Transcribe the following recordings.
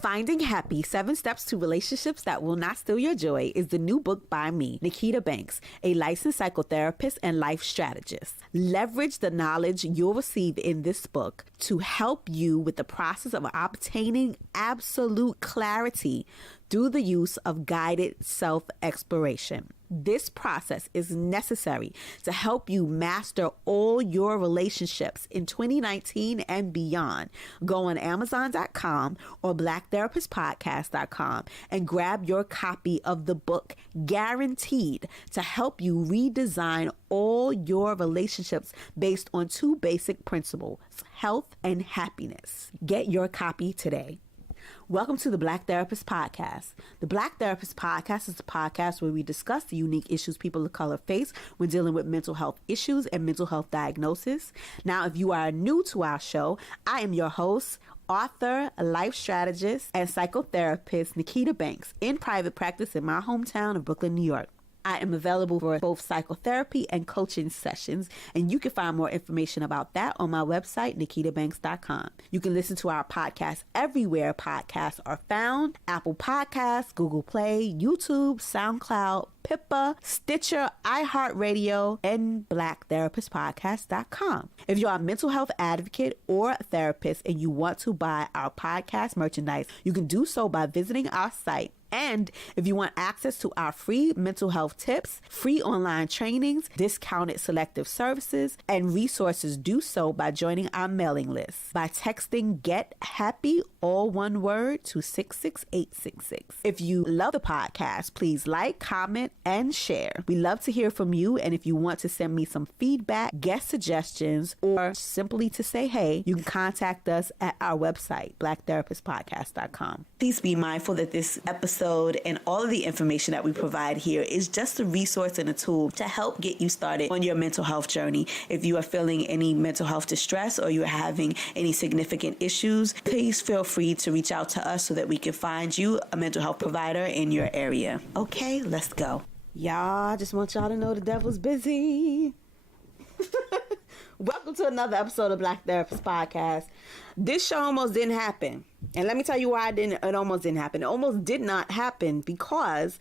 Finding Happy, 7 Steps to Relationships That Will Not Steal Your Joy is the new book by me, Nikita Banks, a licensed psychotherapist and life strategist. Leverage the knowledge you'll receive in this book to help you with the process of obtaining absolute clarity through the use of guided self-exploration. This process is necessary to help you master all your relationships in 2019 and beyond. Go on Amazon.com or blacktherapistpodcast.com and grab your copy of the book, guaranteed to help you redesign all your relationships based on 2 basic principles, health and happiness. Get your copy today. Welcome to the Black Therapist Podcast. The Black Therapist Podcast is a podcast where we discuss the unique issues people of color face when dealing with mental health issues and mental health diagnosis. Now, if you are new to our show, I am your host, author, life strategist, and psychotherapist Nikita Banks, in private practice in my hometown of Brooklyn, New York. I am available for both psychotherapy and coaching sessions, and you can find more information about that on my website, nikitabanks.com. You can listen to our podcast everywhere podcasts are found: Apple Podcasts, Google Play, YouTube, SoundCloud, Pippa, Stitcher, iHeartRadio, and blacktherapistpodcast.com. If you're a mental health advocate or therapist and you want to buy our podcast merchandise, you can do so by visiting our site. And if you want access to our free mental health tips, free online trainings, discounted selective services, and resources, do so by joining our mailing list by texting Get Happy, all one word, to 66866. If you love the podcast, please like, comment, and share. We love to hear from you, and if you want to send me some feedback, guest suggestions, or simply to say hey, you can contact us at our website, blacktherapistpodcast.com. Please be mindful that this episode and all of the information that we provide here is just a resource and a tool to help get you started on your mental health journey. If you are feeling any mental health distress or you're having any significant issues, please feel free to reach out to us so that we can find you a mental health provider in your area. Okay, let's go. Y'all, just want y'all to know the devil's busy. Welcome to another episode of Black Therapist Podcast. This show almost didn't happen. And let me tell you why it almost didn't happen. It almost did not happen because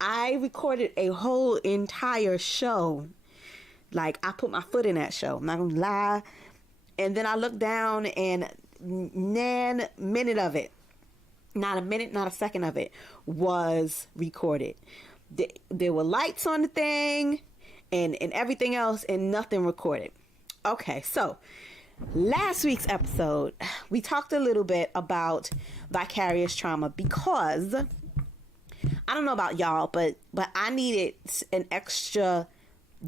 I recorded a whole entire show. Like, I put my foot in that show. I'm not going to lie. And then I looked down and minute of it, not a minute, not a second of it, was recorded. There were lights on the thing and everything else, and nothing recorded. Okay, so last week's episode, we talked a little bit about vicarious trauma because I don't know about y'all, but I needed an extra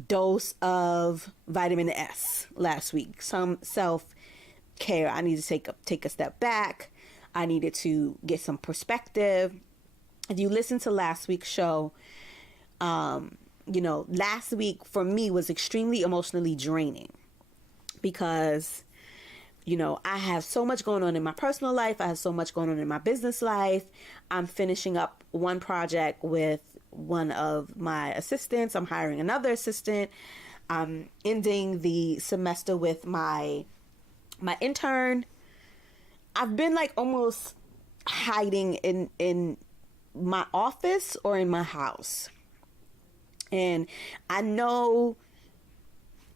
dose of vitamin S last week. Some self-care. I needed to take a step back. I needed to get some perspective. If you listen to last week's show, last week for me was extremely emotionally draining. Because, I have so much going on in my personal life. I have so much going on in my business life. I'm finishing up one project with one of my assistants. I'm hiring another assistant. I'm ending the semester with my intern. I've been like almost hiding in my office or in my house. And I know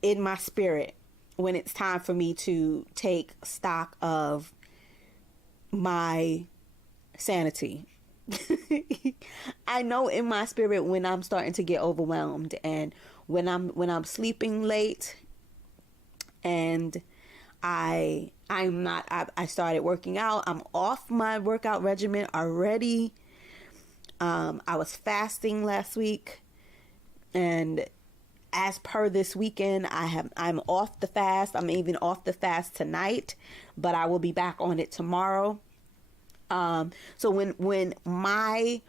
in my spirit, when it's time for me to take stock of my sanity. I know in my spirit when I'm starting to get overwhelmed and when I'm sleeping late and I started working out. I'm off my workout regimen already. I was fasting last week, and as per this weekend, I'm off the fast. I'm even off the fast tonight, but I will be back on it tomorrow. So when my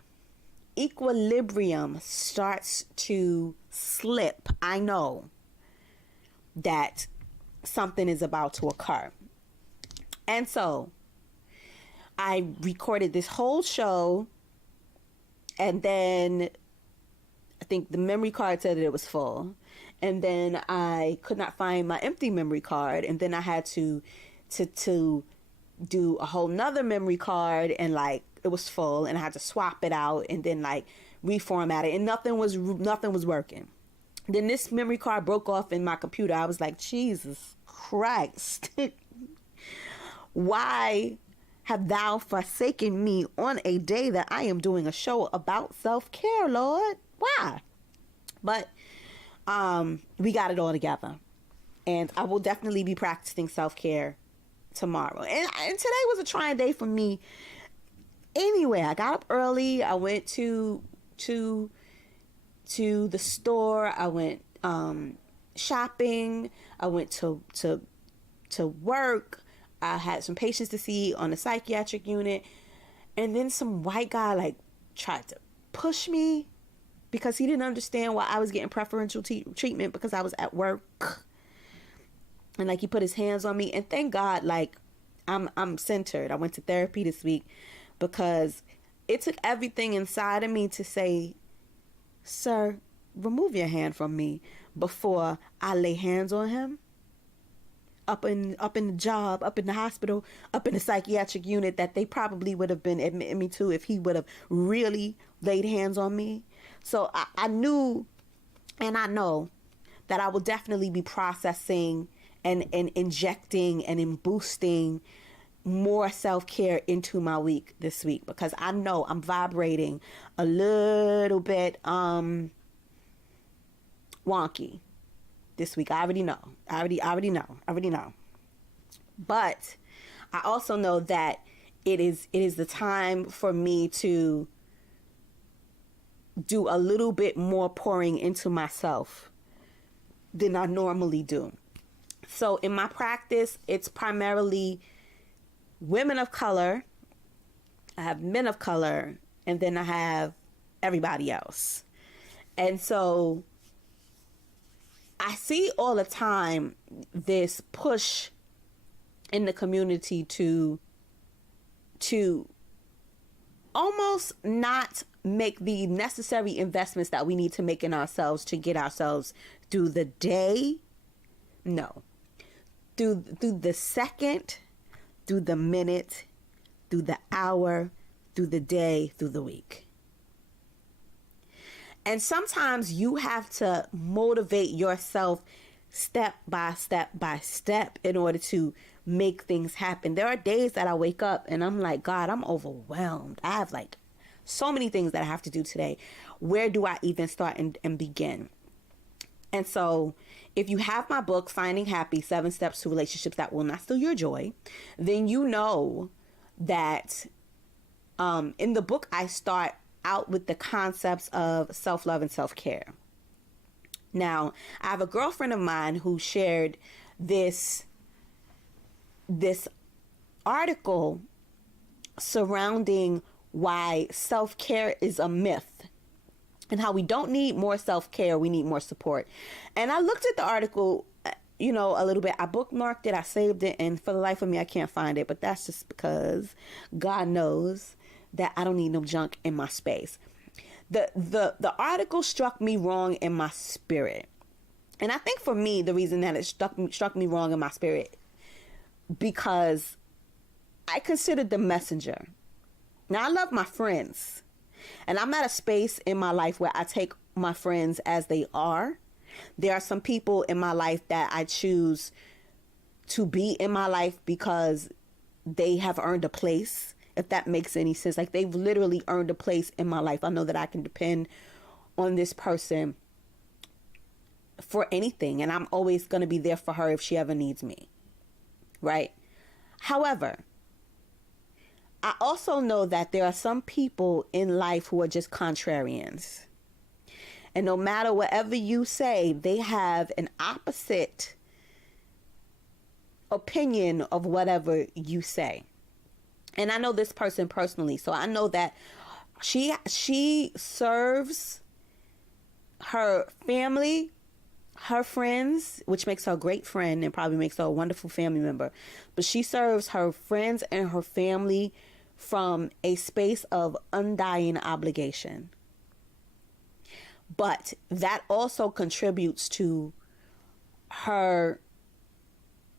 equilibrium starts to slip, I know that something is about to occur. And so I recorded this whole show, and then I think the memory card said that it was full. And then I could not find my empty memory card. And then I had to do a whole nother memory card, and like it was full, and I had to swap it out and then like reformat it, and nothing was working. Then this memory card broke off in my computer. I was like, Jesus Christ. Why have thou forsaken me on a day that I am doing a show about self-care, Lord? Why? But we got it all together. And I will definitely be practicing self-care tomorrow. And today was a trying day for me. Anyway, I got up early. I went to the store. I went shopping. I went to work. I had some patients to see on the psychiatric unit, and then some white guy like tried to push me because he didn't understand why I was getting preferential treatment because I was at work, and like he put his hands on me. And thank God, like I'm centered. I went to therapy this week because it took everything inside of me to say, sir, remove your hand from me before I lay hands on him. Up in the job, up in the hospital, up in the psychiatric unit that they probably would have been admitting me to if he would have really laid hands on me. So I knew, and I know that I will definitely be processing and injecting and boosting more self-care into my week this week, because I know I'm vibrating a little bit wonky this week. I already know. I already know. But I also know that it is the time for me to do a little bit more pouring into myself than I normally do. So in my practice, it's primarily women of color. I have men of color, and then I have everybody else. And so I see all the time this push in the community to almost not make the necessary investments that we need to make in ourselves to get ourselves through the day. No. Through the second, through the minute, through the hour, through the day, through the week. And sometimes you have to motivate yourself step by step by step in order to make things happen. There are days that I wake up and I'm like, God, I'm overwhelmed. I have like so many things that I have to do today. Where do I even start and begin? And so if you have my book, Finding Happy, 7 Steps to Relationships That Will Not Steal Your Joy, then you know that in the book, I start out with the concepts of self-love and self-care. Now, I have a girlfriend of mine who shared this article surrounding why self-care is a myth and how we don't need more self-care, we need more support. And I looked at the article, a little bit. I bookmarked it, I saved it, and for the life of me, I can't find it. But that's just because God knows that I don't need no junk in my space. The article struck me wrong in my spirit. And I think for me, the reason that it struck me wrong in my spirit, because I considered the messenger. Now, I love my friends, and I'm at a space in my life where I take my friends as they are. There are some people in my life that I choose to be in my life because they have earned a place, if that makes any sense. Like, they've literally earned a place in my life. I know that I can depend on this person for anything, and I'm always going to be there for her if she ever needs me, right? However, I also know that there are some people in life who are just contrarians. And no matter whatever you say, they have an opposite opinion of whatever you say. And I know this person personally, so I know that she serves her family, her friends, which makes her a great friend and probably makes her a wonderful family member. But she serves her friends and her family from a space of undying obligation. But that also contributes to her,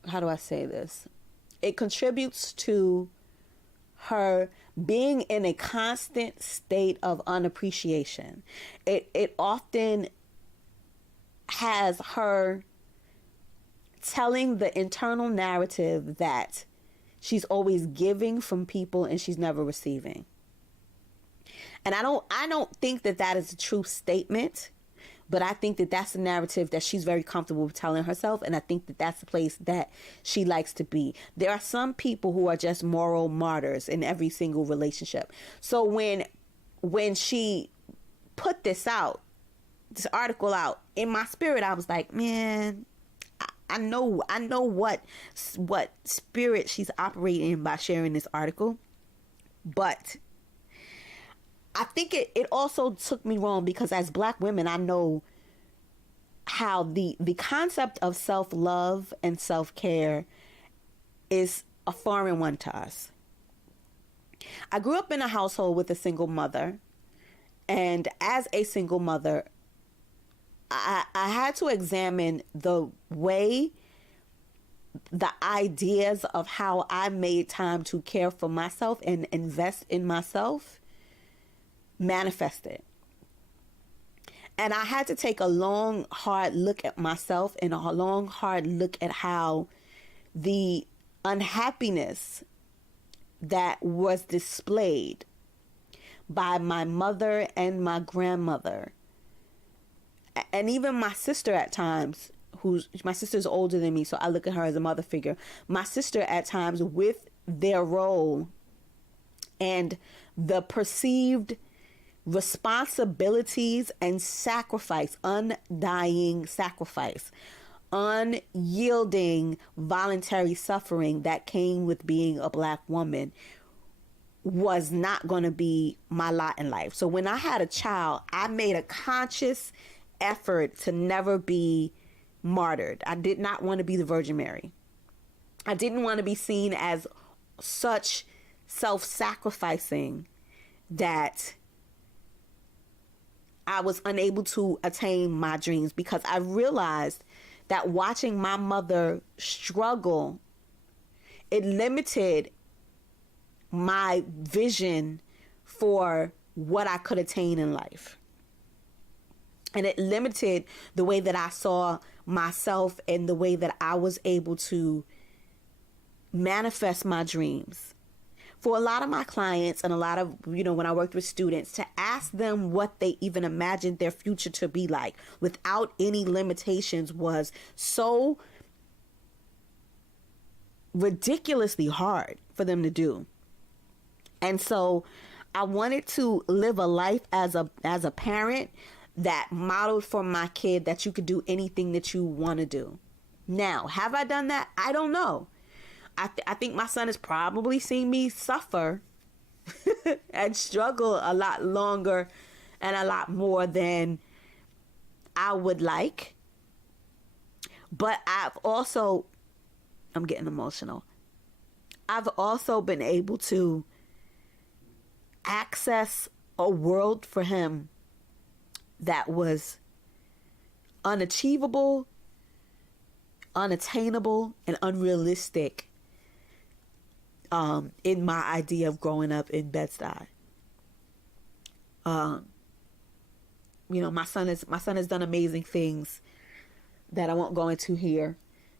how do I say this? It contributes to her being in a constant state of unappreciation. It often has her telling the internal narrative that she's always giving from people and she's never receiving. And I don't think that is a true statement, but I think that that's the narrative that she's very comfortable with telling herself, and I think that that's the place that she likes to be. There are some people who are just moral martyrs in every single relationship. So when she put this article out, in my spirit, I was like, man, I know what spirit she's operating by sharing this article, but I think it also took me wrong, because as Black women, I know how the concept of self-love and self-care is a foreign one to us. I grew up in a household with a single mother, and as a single mother, I had to examine the way, the ideas of how I made time to care for myself and invest in myself manifested. And I had to take a long, hard look at myself and a long, hard look at how the unhappiness that was displayed by my mother and my grandmother, and even my sister at times, my sister's older than me, so I look at her as a mother figure. My sister at times, with their role and the perceived responsibilities and sacrifice, undying sacrifice, unyielding voluntary suffering that came with being a Black woman, was not going to be my lot in life. So when I had a child, I made a conscious effort to never be martyred. I did not want to be the Virgin Mary. I didn't want to be seen as such self-sacrificing that I was unable to attain my dreams, because I realized that watching my mother struggle, it limited my vision for what I could attain in life. And it limited the way that I saw myself and the way that I was able to manifest my dreams. For a lot of my clients and a lot of, when I worked with students, to ask them what they even imagined their future to be like without any limitations was so ridiculously hard for them to do. And so I wanted to live a life as a parent that modeled for my kid that you could do anything that you want to do. Now, have I done that? I don't know. I think my son has probably seen me suffer and struggle a lot longer and a lot more than I would like. But I'm getting emotional. I've also been able to access a world for him that was unachievable, unattainable, and unrealistic in my idea of growing up in Bed-Stuy. My son has done amazing things that I won't go into here,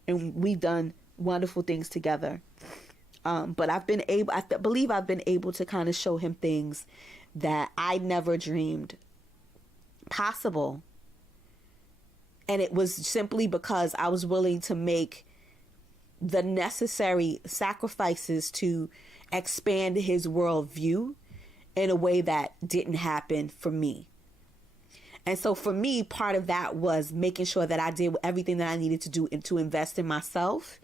and we've done wonderful things together. But I believe I've been able to kind of show him things that I never dreamed possible. And it was simply because I was willing to make the necessary sacrifices to expand his worldview in a way that didn't happen for me. And so for me, part of that was making sure that I did everything that I needed to do and to invest in myself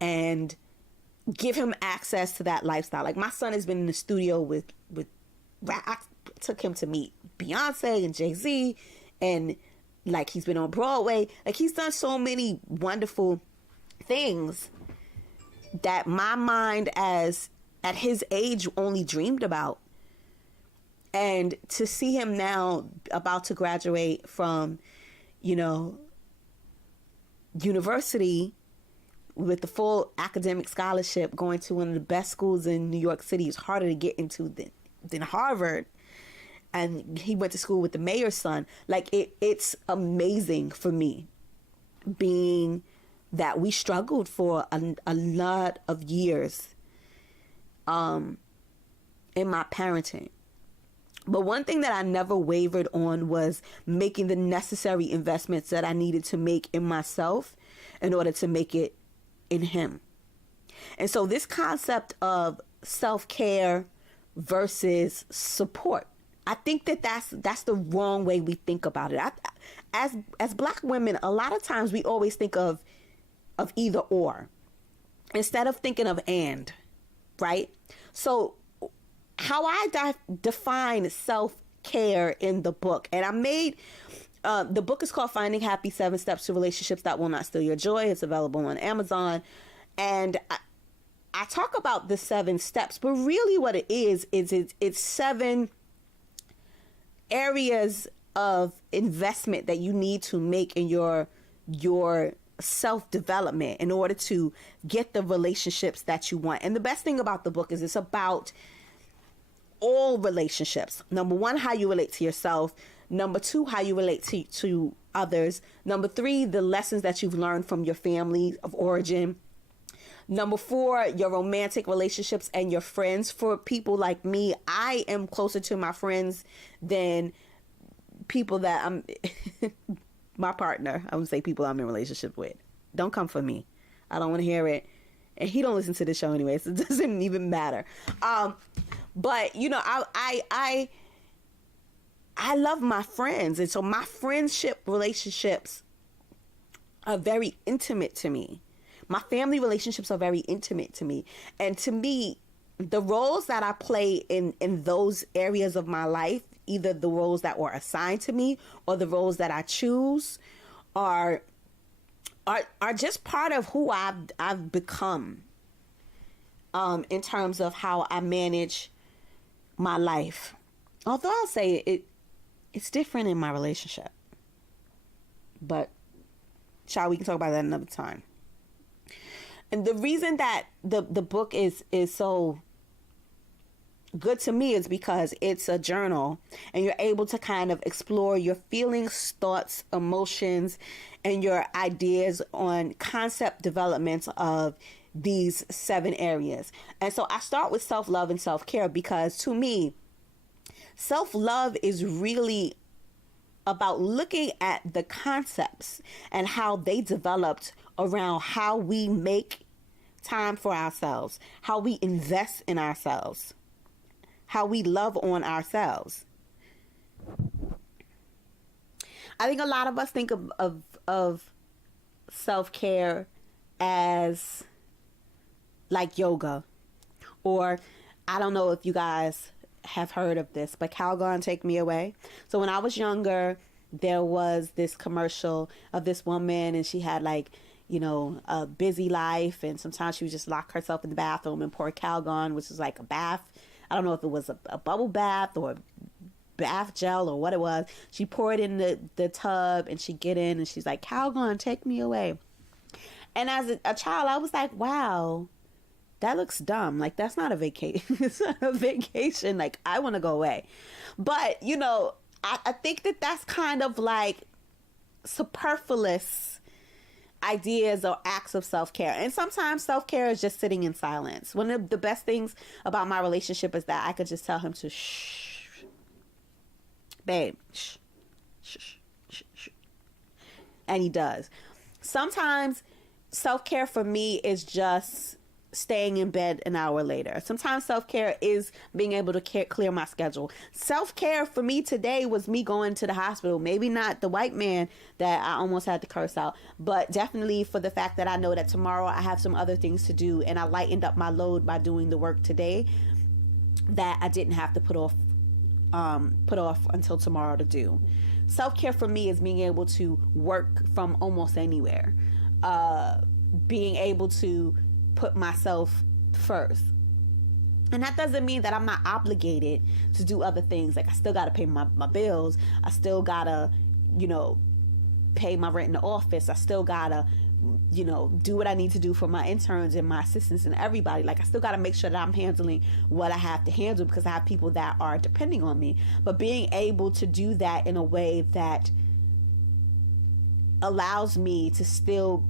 and give him access to that lifestyle. Like, my son has been in the studio with I took him to meet Beyonce and Jay-Z, and like, he's been on Broadway. Like, he's done so many wonderful things that my mind at his age only dreamed about. And to see him now about to graduate from, university with the full academic scholarship, going to one of the best schools in New York City is harder to get into than Harvard. And he went to school with the mayor's son. Like, it's amazing for me, being that we struggled for a lot of years in my parenting. But one thing that I never wavered on was making the necessary investments that I needed to make in myself in order to make it in him. And so this concept of self-care versus support, I think that's the wrong way we think about it. As Black women, a lot of times we always think of either or instead of thinking of and, right? So how I define self-care in the book, and I made the book is called Finding Happy: 7 Steps to Relationships That Will Not Steal Your Joy. It's available on Amazon, and I talk about the 7 steps, but really what it is it's 7 areas of investment that you need to make in your self-development in order to get the relationships that you want. And the best thing about the book is it's about all relationships. Number 1, how you relate to yourself. Number 2, how you relate to others. Number 3, the lessons that you've learned from your family of origin. Number 4, your romantic relationships and your friends. For people like me, I am closer to my friends than people that I'm my partner. I would say people I'm in a relationship with. Don't come for me. I don't want to hear it. And he don't listen to the show anyway, so it doesn't even matter. But you know, I love my friends, and so my friendship relationships are very intimate to me. My family relationships are very intimate to me. And to me, the roles that I play in those areas of my life, either the roles that were assigned to me or the roles that I choose, are just part of who I've become in terms of how I manage my life. Although I'll say it's different in my relationship. But we can talk about that another time. And the reason that the book is so good to me is because it's a journal, and you're able to kind of explore your feelings, thoughts, emotions, and your ideas on concept development of these 7 areas. And so I start with self-love and self-care because to me, self-love is really about looking at the concepts and how they developed around how we make time for ourselves, how we invest in ourselves, how we love on ourselves. I think a lot of us think of self-care as like yoga, or I don't know if you guys have heard of this, but Calgon Take Me Away. So when I was younger, there was this commercial of this woman, and she had like, you know, a busy life, and sometimes she would just lock herself in the bathroom and pour Calgon, which is like a bath. I don't know if it was a bubble bath or bath gel or what it was. She poured in the tub, and she'd get in, and she's like, Calgon, take me away. And as a child, I was like, wow, that looks dumb. Like, that's not a vacation. It's not a vacation. Like, I want to go away. But, you know, I think that's kind of like superfluous ideas or acts of self-care. And sometimes self-care is just sitting in silence. One of the best things about my relationship is that I could just tell him to shh. Babe, shh. Shh. Shh. Shh. And he does. Sometimes self-care for me is just staying in bed an hour later. Sometimes self-care is being able to clear my schedule. Self-care for me today was me going to the hospital. Maybe not the white man that I almost had to curse out, but definitely for the fact that I know that tomorrow I have some other things to do, and I lightened up my load by doing the work today that I didn't have to put off until tomorrow to do. Self-care for me is being able to work from almost anywhere. Being able to put myself first. And that doesn't mean that I'm not obligated to do other things. Like, I still got to pay my bills. I still got to, you know, pay my rent in the office. I still got to do what I need to do for my interns and my assistants and everybody. Like, I still got to make sure that I'm handling what I have to handle because I have people that are depending on me. But being able to do that in a way that allows me to still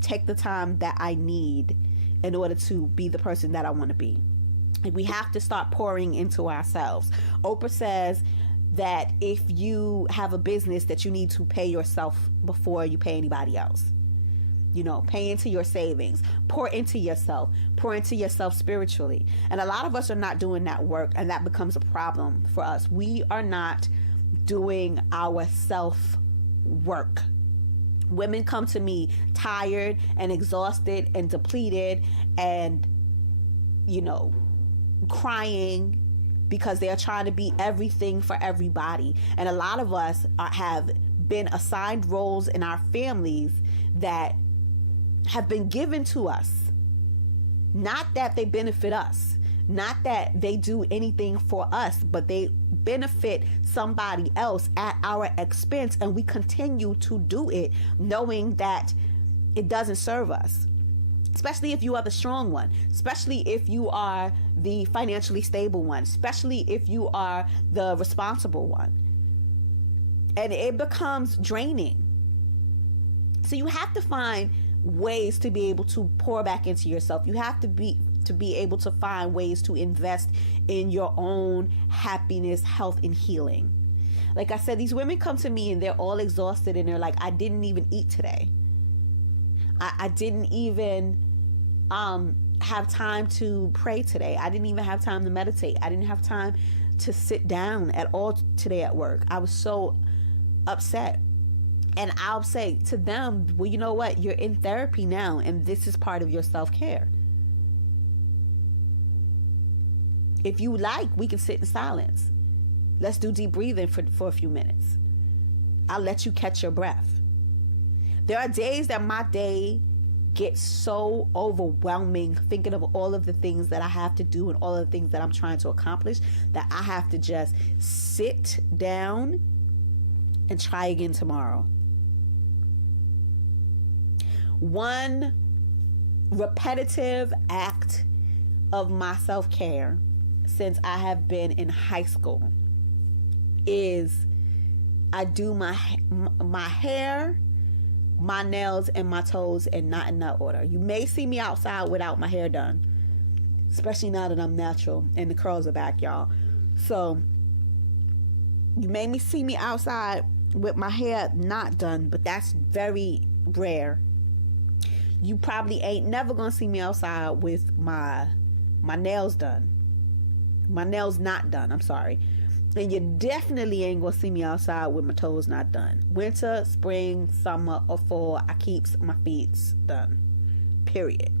take the time that I need in order to be the person that I want to be. We have to start pouring into ourselves. Oprah says that if you have a business, that you need to pay yourself before you pay anybody else. Pay into your savings, pour into yourself spiritually. And a lot of us are not doing that work, and that becomes a problem for us. We are not doing our self work. Women come to me tired and exhausted and depleted and, crying because they are trying to be everything for everybody. And a lot of us have been assigned roles in our families that have been given to us. Not that they benefit us, not that they do anything for us, but they benefit somebody else at our expense, and we continue to do it knowing that it doesn't serve us. Especially if you are the strong one, especially if you are the financially stable one, especially if you are the responsible one. And it becomes draining. So you have to find ways to be able to pour back into yourself. You have to be able to find ways to invest in your own happiness, health, and healing. Like I said, these women come to me and they're all exhausted and they're like, I didn't even eat today. I didn't even have time to pray today. I didn't even have time to meditate. I didn't have time to sit down at all today at work. I was so upset. And I'll say to them, well, you know what? You're in therapy now, and this is part of your self-care. If you like, we can sit in silence. Let's do deep breathing for a few minutes. I'll let you catch your breath. There are days that my day gets so overwhelming, thinking of all of the things that I have to do and all of the things that I'm trying to accomplish, that I have to just sit down and try again tomorrow. One repetitive act of my self-care since I have been in high school is I do my hair, my nails, and my toes, and not in that order. You may see me outside without my hair done, especially now that I'm natural and the curls are back, y'all. So you may see me outside with my hair not done, but that's very rare. You probably ain't never gonna see me outside with my nails done. My nails not done, I'm sorry. And you definitely ain't gonna see me outside with my toes not done. Winter, spring, summer, or fall, I keeps my feet done. Period.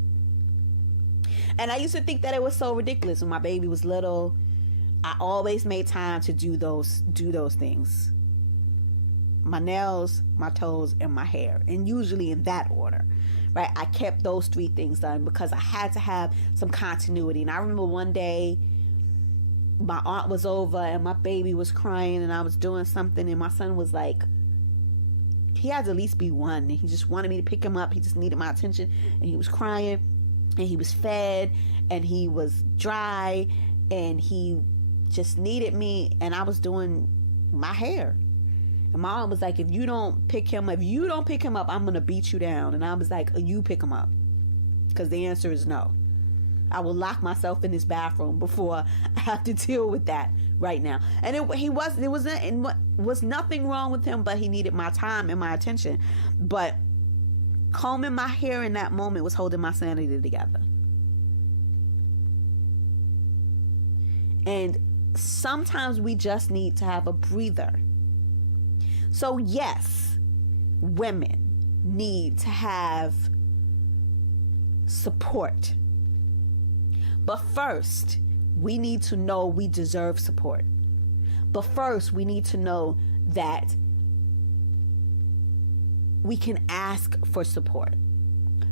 And I used to think that it was so ridiculous when my baby was little. I always made time to do those things. My nails, my toes, and my hair. And usually in that order. Right? I kept those 3 things done because I had to have some continuity. And I remember one day my aunt was over and my baby was crying and I was doing something and my son was like, he had to at least be 1, and he just wanted me to pick him up. He just needed my attention, and he was crying and he was fed and he was dry and he just needed me, and I was doing my hair. And my mom was like, if you don't pick him up, I'm going to beat you down. And I was like, you pick him up. Because the answer is no. I will lock myself in this bathroom before I have to deal with that right now. And there was nothing wrong with him, but he needed my time and my attention. But combing my hair in that moment was holding my sanity together. And sometimes we just need to have a breather. So yes, women need to have support. But first, we need to know we deserve support. But first, we need to know that we can ask for support.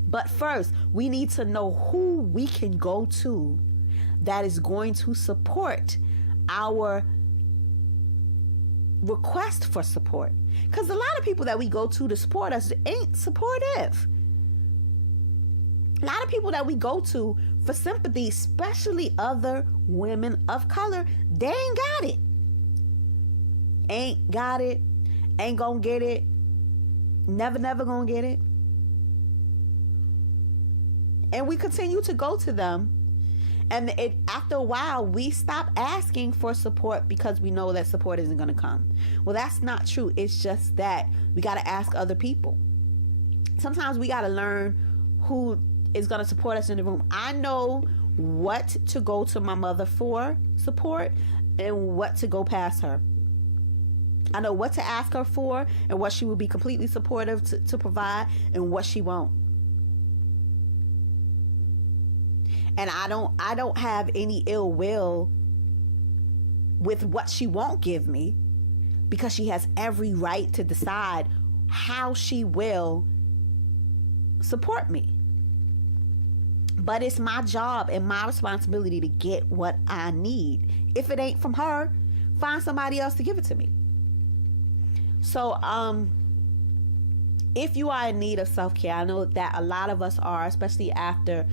But first, we need to know who we can go to that is going to support our request for support. Because a lot of people that we go to support us ain't supportive. A lot of people that we go to for sympathy, especially other women of color, they ain't got it. Ain't got it. Ain't gonna get it. Never gonna get it. And we continue to go to them. And after a while, we stop asking for support because we know that support isn't going to come. Well, that's not true. It's just that we got to ask other people. Sometimes we got to learn who is going to support us in the room. I know what to go to my mother for support and what to go past her. I know what to ask her for and what she will be completely supportive to provide and what she won't. And I don't have any ill will with what she won't give me, because she has every right to decide how she will support me. But it's my job and my responsibility to get what I need. If it ain't from her, find somebody else to give it to me. So, if you are in need of self-care, I know that a lot of us are, especially after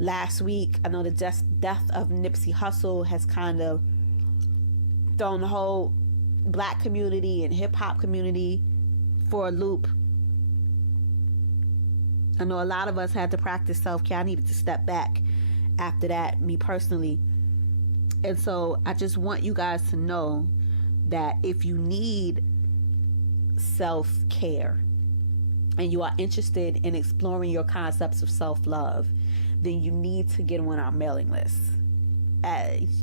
last week. I know the death of Nipsey Hussle has kind of thrown the whole black community and hip-hop community for a loop. I know a lot of us had to practice self-care. I needed to step back after that, me personally. And so I just want you guys to know that if you need self-care and you are interested in exploring your concepts of self-love, then you need to get on our mailing list.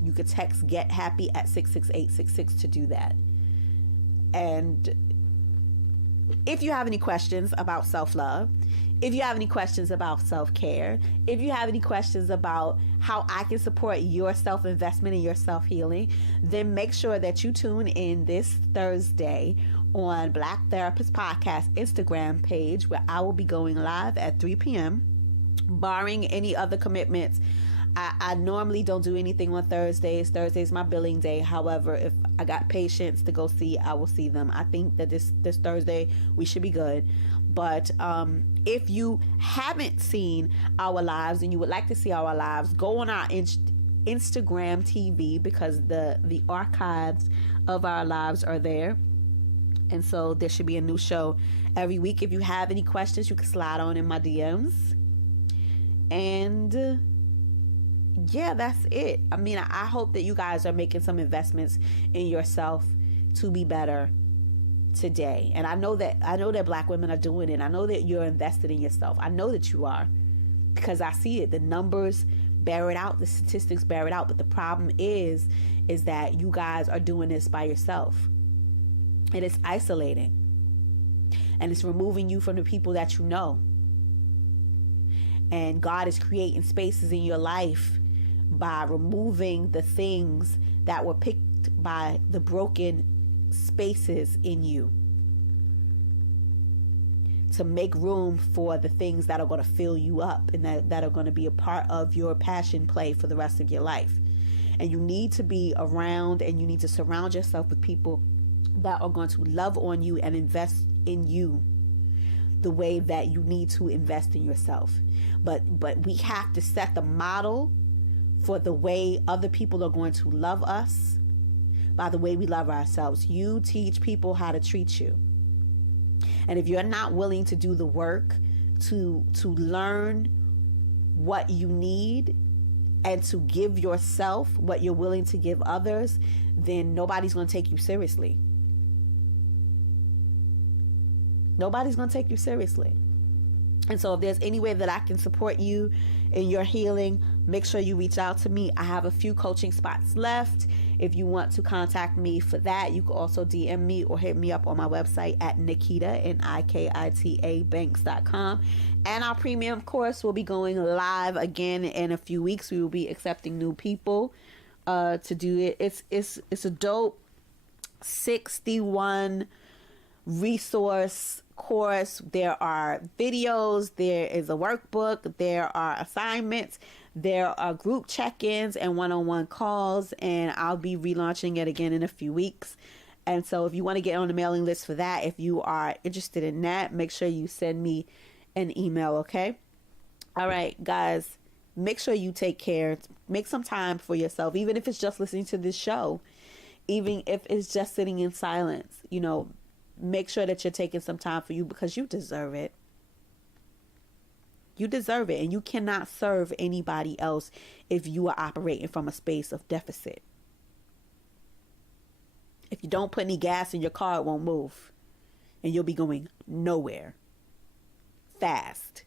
You could text Get Happy at 66866 to do that. And if you have any questions about self-love, if you have any questions about self-care, if you have any questions about how I can support your self-investment and your self-healing, then make sure that you tune in this Thursday on Black Therapist Podcast Instagram page, where I will be going live at 3 p.m. barring any other commitments. I normally don't do anything on Thursdays. Thursday is my billing day. However, if I got patients to go see, I will see them. I think that this Thursday we should be good. But if you haven't seen our lives and you would like to see our lives, go on our Instagram TV, because the archives of our lives are there. And so there should be a new show every week. If you have any questions, you can slide on in my DMs. And yeah, that's it. I mean, I hope that you guys are making some investments in yourself to be better today. And I know that black women are doing it. I know that you're invested in yourself. I know that you are, because I see it. The numbers bear it out. The statistics bear it out. But the problem is that you guys are doing this by yourself. And it's isolating. And it's removing you from the people that you know. And God is creating spaces in your life by removing the things that were picked by the broken spaces in you, to make room for the things that are going to fill you up and that are going to be a part of your passion play for the rest of your life. And you need to be around, and you need to surround yourself with people that are going to love on you and invest in you the way that you need to invest in yourself. But we have to set the model for the way other people are going to love us by the way we love ourselves. You teach people how to treat you. And if you're not willing to do the work to learn what you need and to give yourself what you're willing to give others, then nobody's going to take you seriously. Nobody's going to take you seriously. And so if there's any way that I can support you in your healing, make sure you reach out to me. I have a few coaching spots left. If you want to contact me for that, you can also DM me or hit me up on my website at Nikita, Nikita banks.com. And our premium course will be going live again in a few weeks. We will be accepting new people to do it. It's a dope 61 resource course. There are videos, there is a workbook, there are assignments, there are group check-ins and one-on-one calls, and I'll be relaunching it again in a few weeks. And so if you want to get on the mailing list for that, if you are interested in that, make sure you send me an email, okay? All right, guys, make sure you take care. Make some time for yourself, even if it's just listening to this show, even if it's just sitting in silence. Make sure that you're taking some time for you, because you deserve it. You deserve it, and you cannot serve anybody else if you are operating from a space of deficit. If you don't put any gas in your car, it won't move, and you'll be going nowhere fast.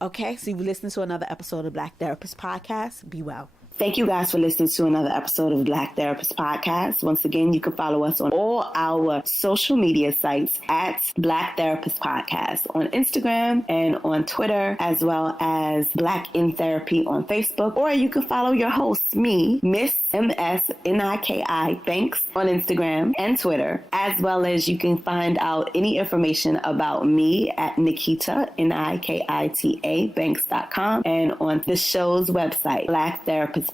Okay, so you've listened to another episode of Black Therapist Podcast. Be well. Thank you guys for listening to another episode of Black Therapist Podcast. Once again, you can follow us on all our social media sites at Black Therapist Podcast on Instagram and on Twitter, as well as Black in Therapy on Facebook. Or you can follow your host, me, Miss MSNIKI Banks, on Instagram and Twitter, as well as you can find out any information about me at Nikita, Nikita Banks.com, and on the show's website, blacktherapistpodcast.com.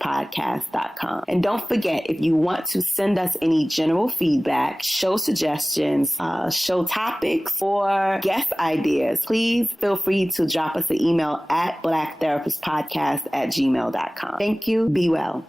And don't forget, if you want to send us any general feedback, show suggestions, show topics, or guest ideas, please feel free to drop us an email at blacktherapistpodcast@gmail.com. Thank you. Be well.